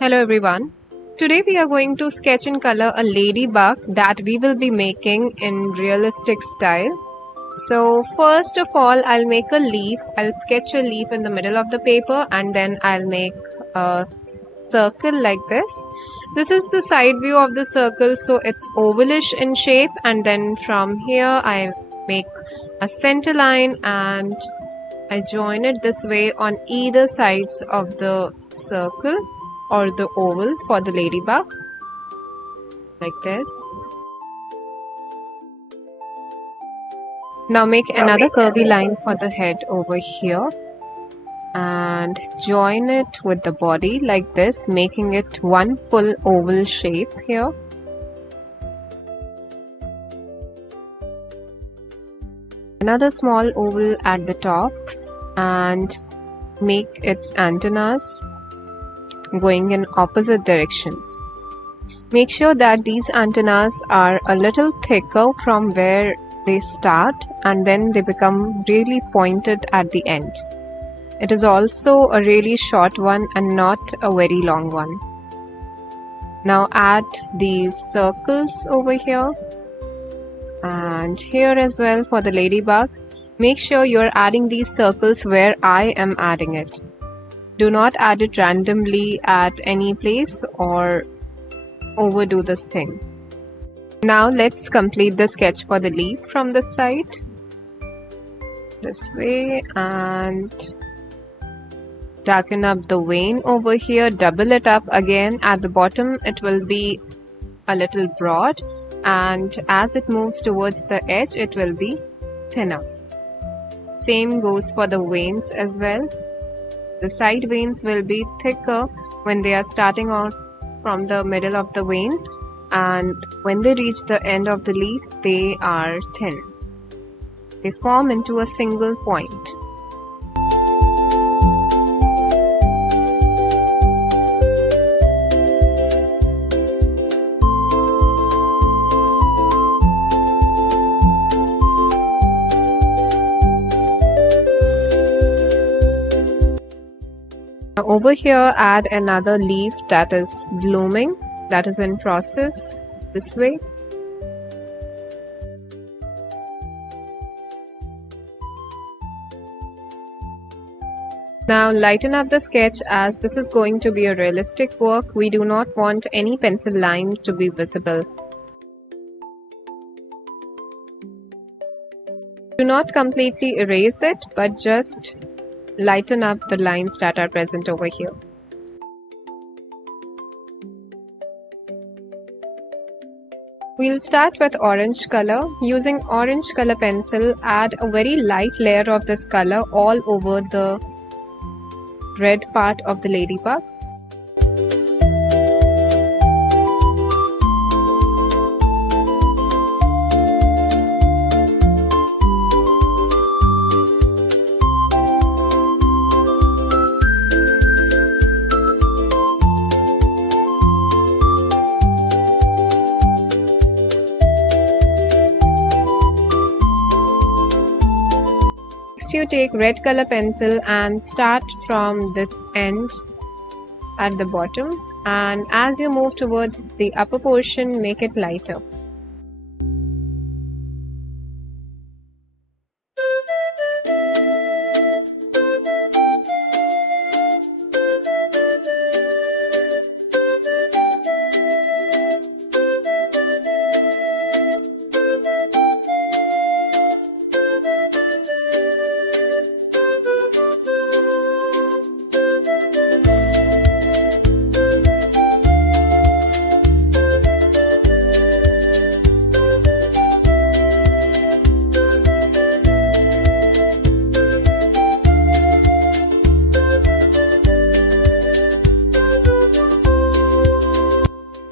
Hello everyone. Today we are going to sketch in color a ladybug that we will be making in realistic style. So first of all, I'll make a leaf. I'll sketch a leaf in the middle of the paper and then I'll make a circle like this. This is the side view of the circle, so it's ovalish in shape, and then from here I make a center line and I join it this way on either sides of the circle or the oval for the ladybug, like this. Now make another curvy line for the head over here and join it with the body like this, making it one full oval shape here. Another small oval at the top and make its antennas going in opposite directions. Make sure that these antennas are a little thicker from where they start and then they become really pointed at the end. It is also a really short one and not a very long one. Now add these circles over here and here as well for the ladybug. Make sure you're adding these circles where I am adding it. Do not add it randomly at any place or overdo this thing. Now let's complete the sketch for the leaf from this side. This way, and darken up the vein over here, double it up again. At the bottom it will be a little broad, and as it moves towards the edge it will be thinner. Same goes for the veins as well. The side veins will be thicker when they are starting out from the middle of the vein, and when they reach the end of the leaf they are thin. They form into a single point. Over here add another leaf that is blooming, that is in process, this way. Now lighten up the sketch, as this is going to be a realistic work. We do not want any pencil line to be visible. Do not completely erase it, but just lighten up the lines that are present over here. We'll start with orange color. Using orange color pencil, add a very light layer of this color all over the red part of the ladybug. You take red color pencil and start from this end at the bottom, and as you move towards the upper portion, make it lighter.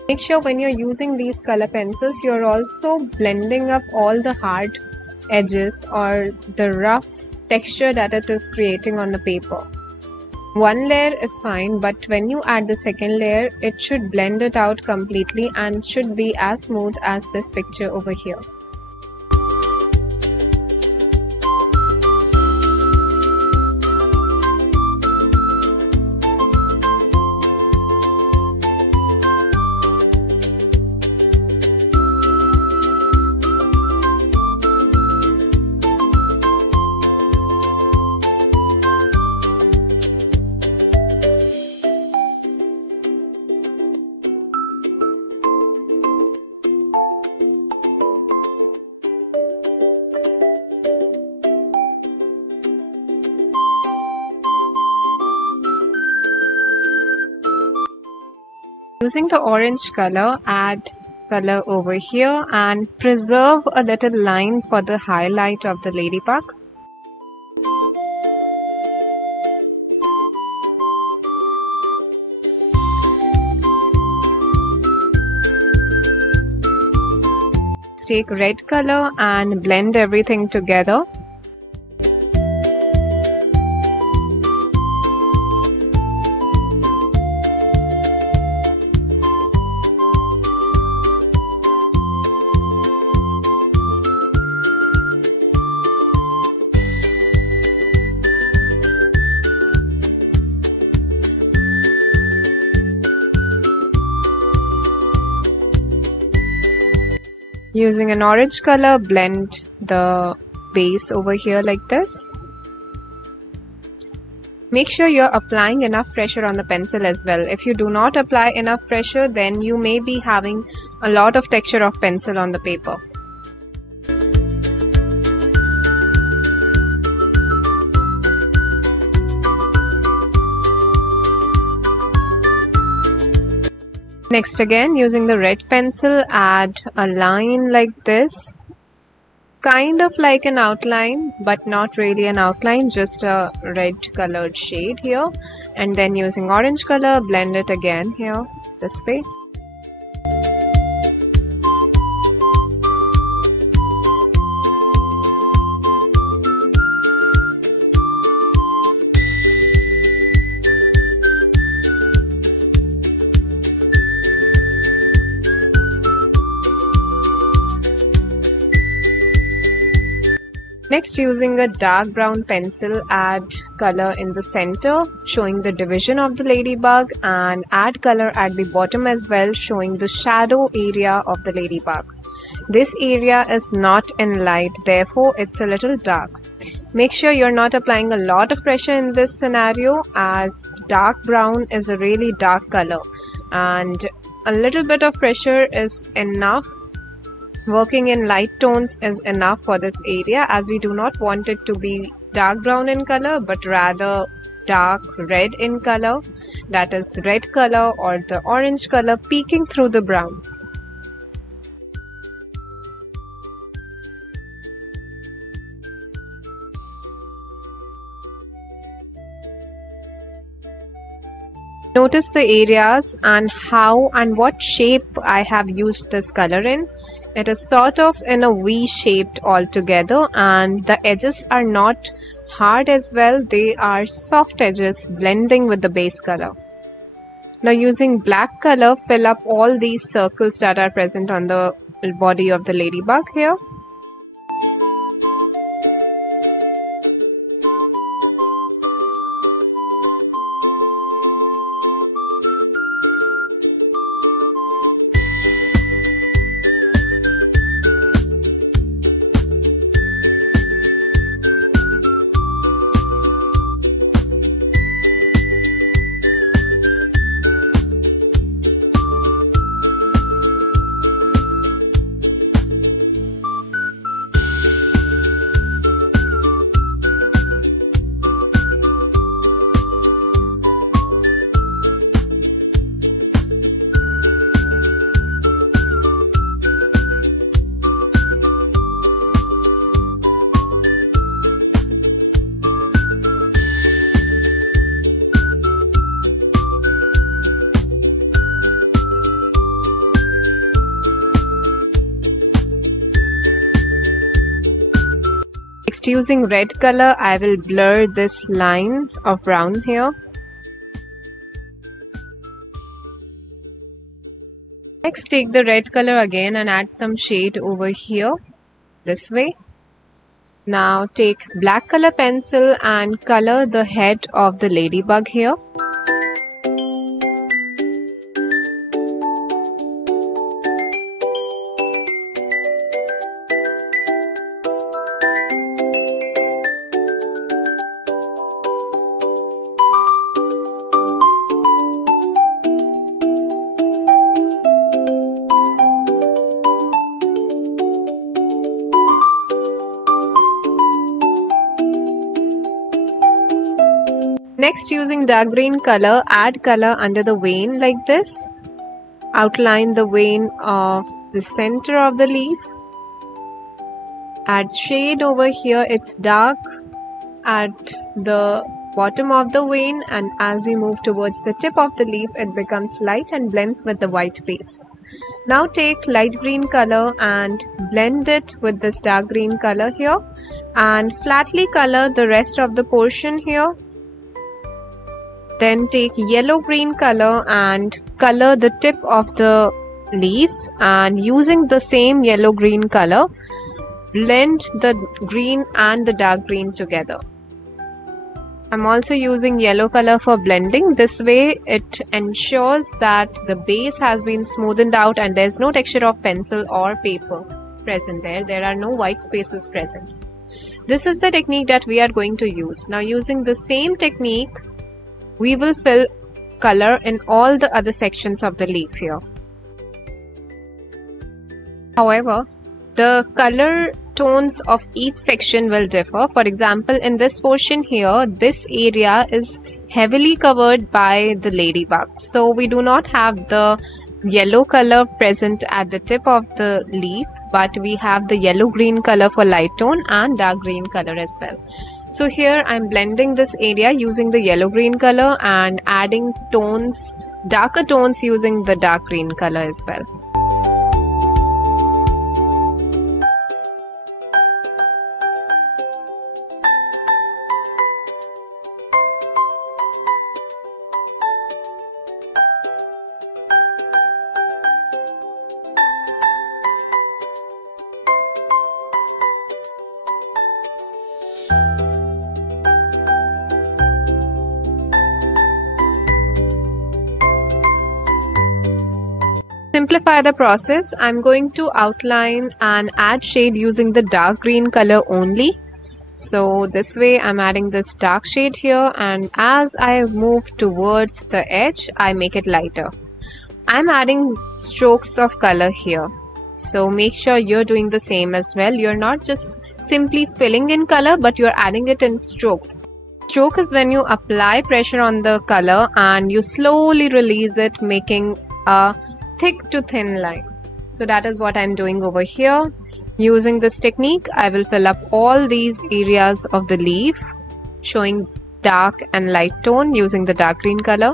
Make sure when you're using these color pencils, you're also blending up all the hard edges or the rough texture that it is creating on the paper. One layer is fine, but when you add the second layer, it should blend it out completely and should be as smooth as this picture over here. Using the orange color, add color over here and preserve a little line for the highlight of the ladybug. Take red color and blend everything together. Using an orange color, blend the base over here like this. Make sure you're applying enough pressure on the pencil as well. If you do not apply enough pressure, then you may be having a lot of texture of pencil on the paper. Next, again using the red pencil, add a line like this, kind of like an outline but not really an outline, just a red colored shade here, and then using orange color, blend it again here this way. Next, using a dark brown pencil, add color in the center showing the division of the ladybug, and add color at the bottom as well showing the shadow area of the ladybug. This area is not in light, therefore it's a little dark. Make sure you're not applying a lot of pressure in this scenario, as dark brown is a really dark color and a little bit of pressure is enough. Working in light tones is enough for this area, as we do not want it to be dark brown in color but rather dark red in color, that is red color or the orange color peeking through the browns. Notice the areas and how and what shape I have used this color in. It is sort of in a V shaped altogether, and the edges are not hard as well, they are soft edges blending with the base color. Now using black color, fill up all these circles that are present on the body of the ladybug here. Next, using red color, I will blur this line of brown here. Next, take the red color again and add some shade over here, this way. Now take black color pencil and color the head of the ladybug here. Next, using dark green color, add color under the vein like this. outline the vein of the center of the leaf. Add shade over here, it's dark at the bottom of the vein, and as we move towards the tip of the leaf, it becomes light and blends with the white base. Now take light green color and blend it with this dark green color here, and flatly color the rest of the portion here. Then take yellow green color and color the tip of the leaf, and using the same yellow green color, blend the green and the dark green together. I'm also using yellow color for blending. This way it ensures that the base has been smoothened out and there's no texture of pencil or paper present there. There are no white spaces present. This is the technique that we are going to use. Now using the same technique, we will fill color in all the other sections of the leaf here. However, the color tones of each section will differ. For example, in this portion here, this area is heavily covered by the ladybug. So we do not have the yellow color present at the tip of the leaf, but we have the yellow green color for light tone and dark green color as well. So here I'm blending this area using the yellow green color and adding tones, darker tones using the dark green color as well. Simplify the process. I'm going to outline and add shade using the dark green color only. So this way I'm adding this dark shade here, and as I move towards the edge, I make it lighter. I'm adding strokes of color here. So make sure you're doing the same as well. You're not just simply filling in color, but you're adding it in strokes. Stroke is when you apply pressure on the color and you slowly release it, making a thick to thin line. So that is what I'm doing over here. Using this technique, I will fill up all these areas of the leaf, showing dark and light tone using the dark green color.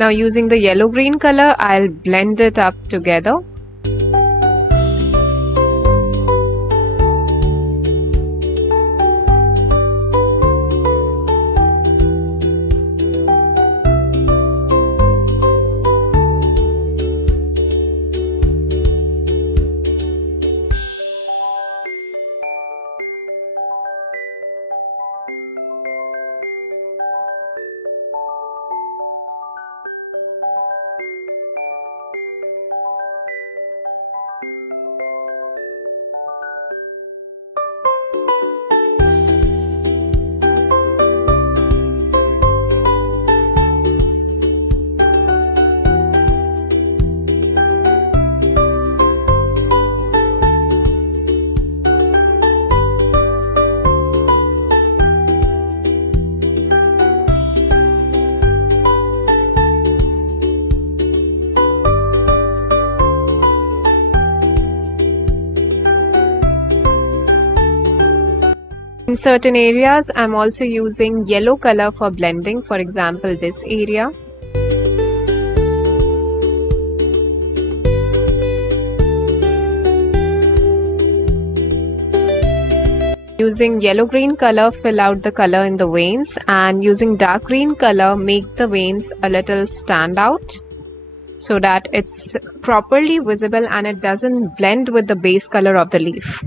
Now using the yellow green color, I'll blend it up together. In certain areas, I'm also using yellow color for blending. For example, this area. using yellow green color, fill out the color in the veins, and using dark green color, make the veins a little stand out so that it's properly visible and it doesn't blend with the base color of the leaf.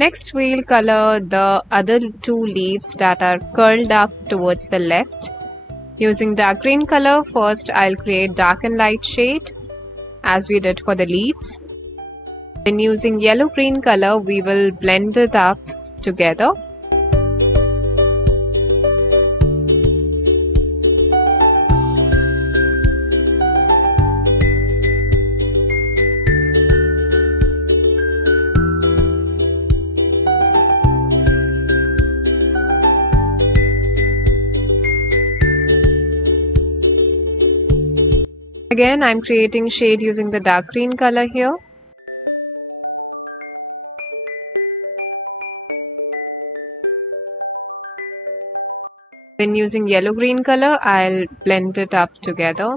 Next, we'll color the other two leaves that are curled up towards the left. Using dark green color, first I'll create dark and light shade as we did for the leaves. Then using yellow green color, we will blend it up together. Again, I'm creating shade using the dark green color here. Then using yellow green color, I'll blend it up together.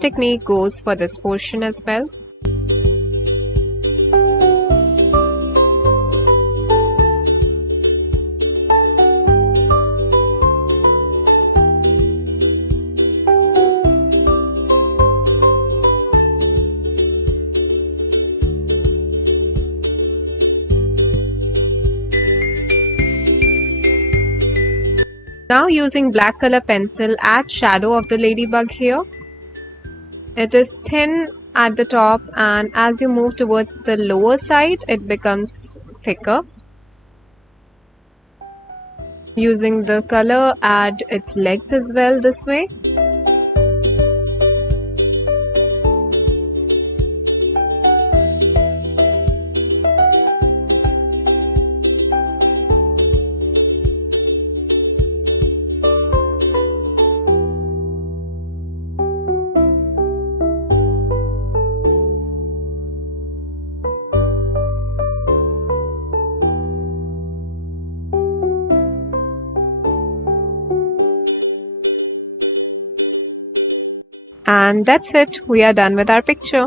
Technique goes for this portion as well. Now using black color pencil, add shadow of the ladybug here. It is thin at the top, and as you move towards the lower side, it becomes thicker. Using the color, add its legs as well this way. And that's it. We are done with our picture.